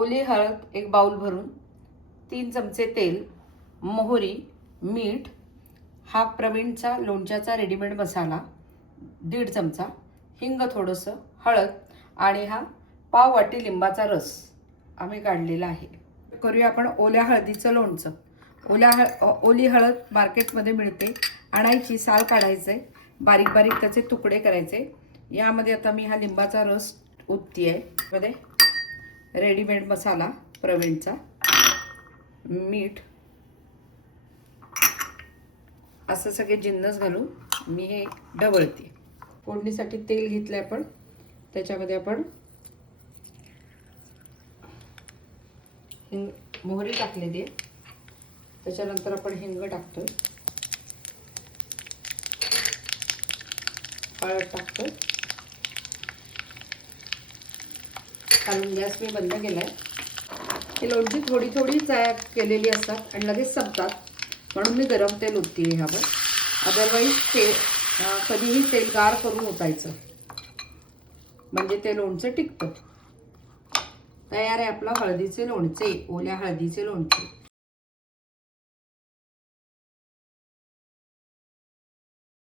ओली हळद एक बाउल भरून, 3 चमचे तेल, मोहरी, मीठ, हा प्रवीणचा लोणच्याचा रेडीमेड मसाला 1.5 चमचा, हिंग थोडंसं, हळद आणि हा पाव वाटी लिंबाचा रस आम्ही काढलेला आहे. करूया आपण ओल्या हळदीचं लोणचं. ओली हळद मार्केटमध्ये मिळते, आणायची, साल काढायचे, बारीक बारीक त्याचे तुकडे करायचे. यामध्ये आता मी हा लिंबाचा रस ओतते आहे. मध्ये रेडीमेड मसाला प्रवीणचा, मीठ, असं सगळे जिन्नस घालून मी हे ढवळते. फोडणीसाठी तेल घेतलं आपण, त्याच्यामध्ये आपण मोहरी टाकलेली आहे, त्याच्यानंतर आपण हिंग टाकतोय, हळद टाकतोय. खालून गॅस मी बंद केलाय. ही लोणची थोडी थोडी केलेली असतात आणि लगेच संपतात, म्हणून मी गरम तेल ओतते ह्यावर. अदरवाईज कधीही तेल गार करून ओतायचं, म्हणजे ते लोणचं टिकतं. तयार आहे आपलं हळदीचे लोणचे, ओल्या हळदीचे लोणचे.